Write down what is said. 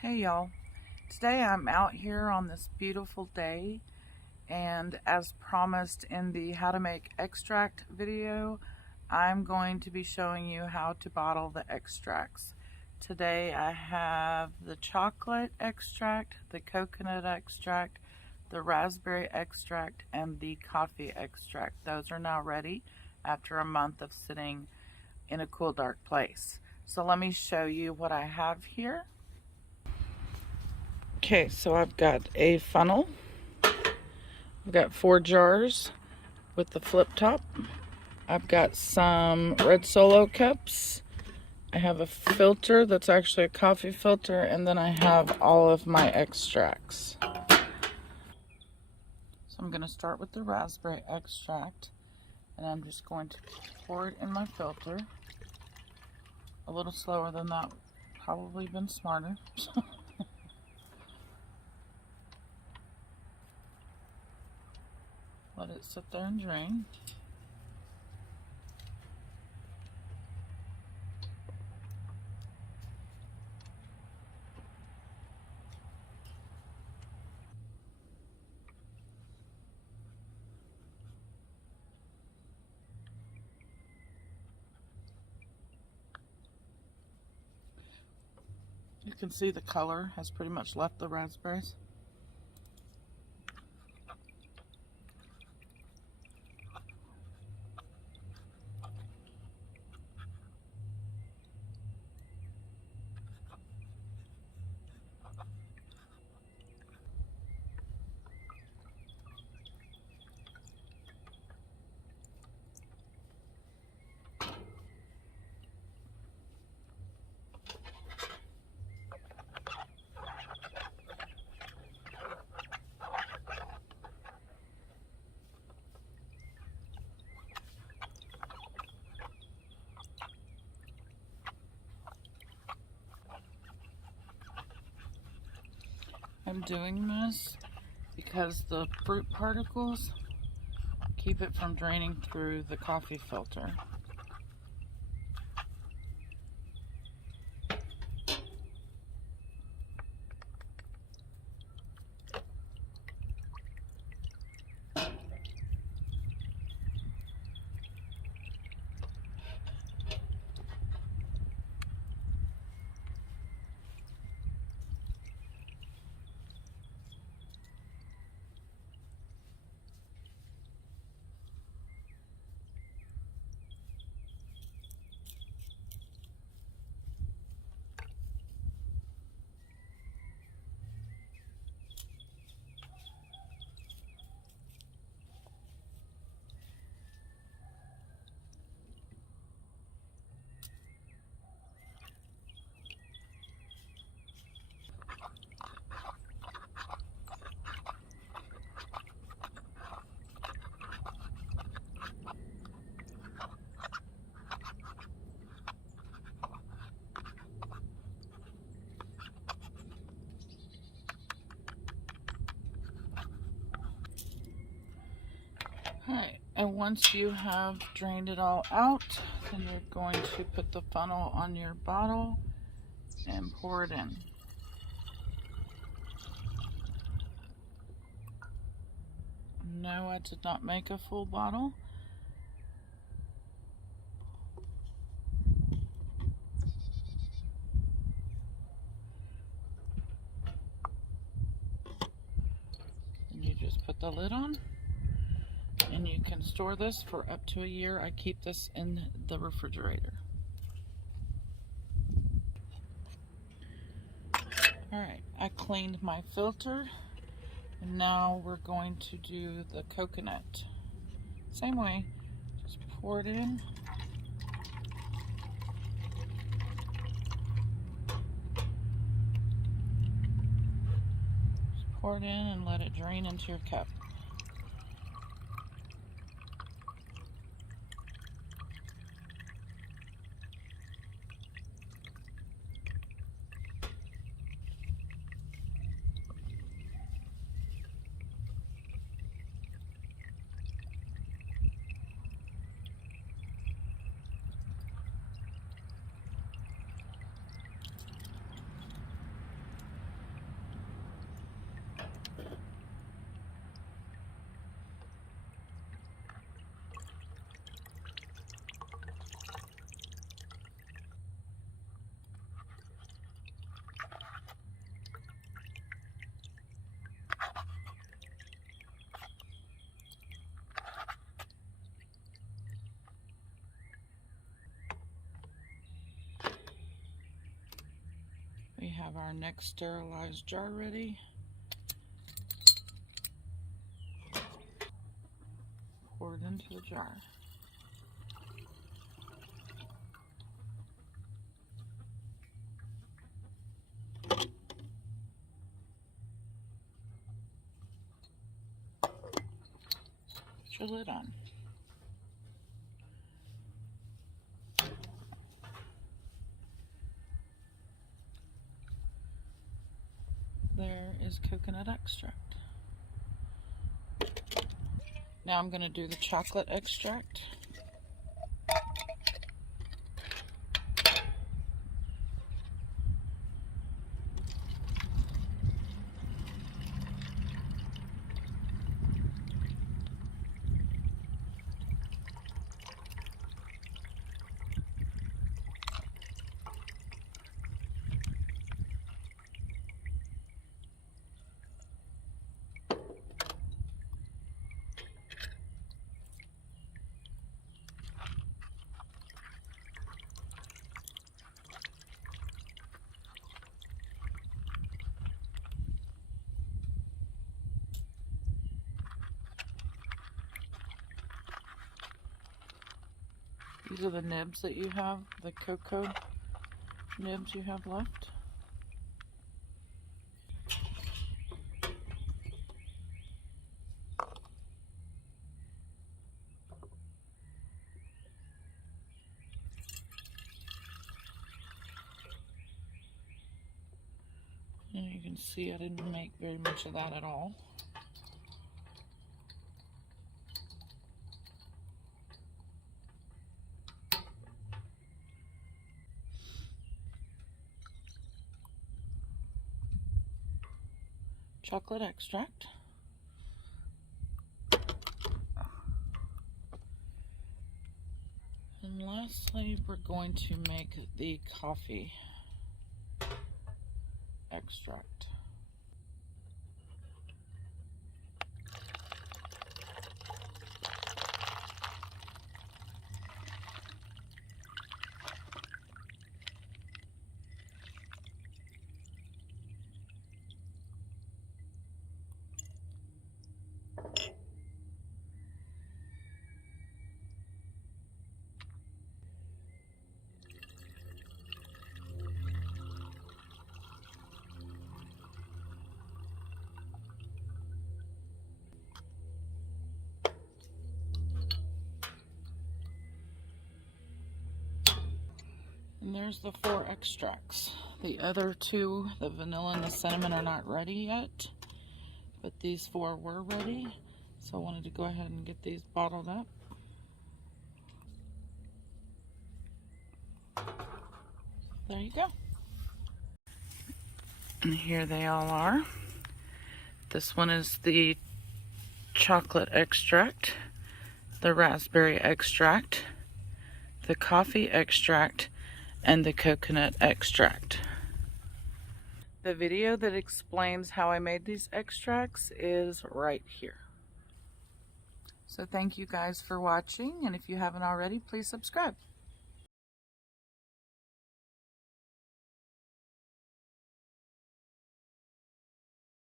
Hey y'all, today I'm out here on this beautiful day, and as promised in the how to make extract video, I'm going to be showing you how to bottle the extracts. Today I have the chocolate extract, the coconut extract, the raspberry extract, and the coffee extract. Those are now ready after a month of sitting in a cool, dark place. So let me show you what I have here. Okay, so I've got a funnel. I've got 4 jars with the flip top. I've got some red Solo cups. I have a filter that's actually a coffee filter, and then I have all of my extracts. So I'm going to start with the raspberry extract, and I'm just going to pour it in my filter. A little slower than that, probably been smarter. Let it sit there and drain. You can see the color has pretty much left the raspberries. I'm doing this because the fruit particles keep it from draining through the coffee filter. Alright, and once you have drained it all out, then you're going to put the funnel on your bottle and pour it in. No, I did not make a full bottle. And you just put the lid on, and you can store this for up to a year. I keep this in the refrigerator. Alright, I cleaned my filter, and now we're going to do the coconut. Same way, just pour it in. Just pour it in and let it drain into your cup. have our next sterilized jar ready. Pour it into the jar. Put your lid on. There is coconut extract. Now I'm going to do the chocolate extract. These are the nibs that you have, the cocoa nibs you have left. And you can see I didn't make very much of that at all. Chocolate extract. And lastly, we're going to make the coffee extract. And there's the 4 extracts. The other 2, the vanilla and the cinnamon, are not ready yet, but these 4 were ready. So I wanted to go ahead and get these bottled up. There you go. And here they all are. This one is the chocolate extract, the raspberry extract, the coffee extract, and the coconut extract. The video that explains how I made these extracts is right here. So thank you guys for watching, and if you haven't already, please subscribe.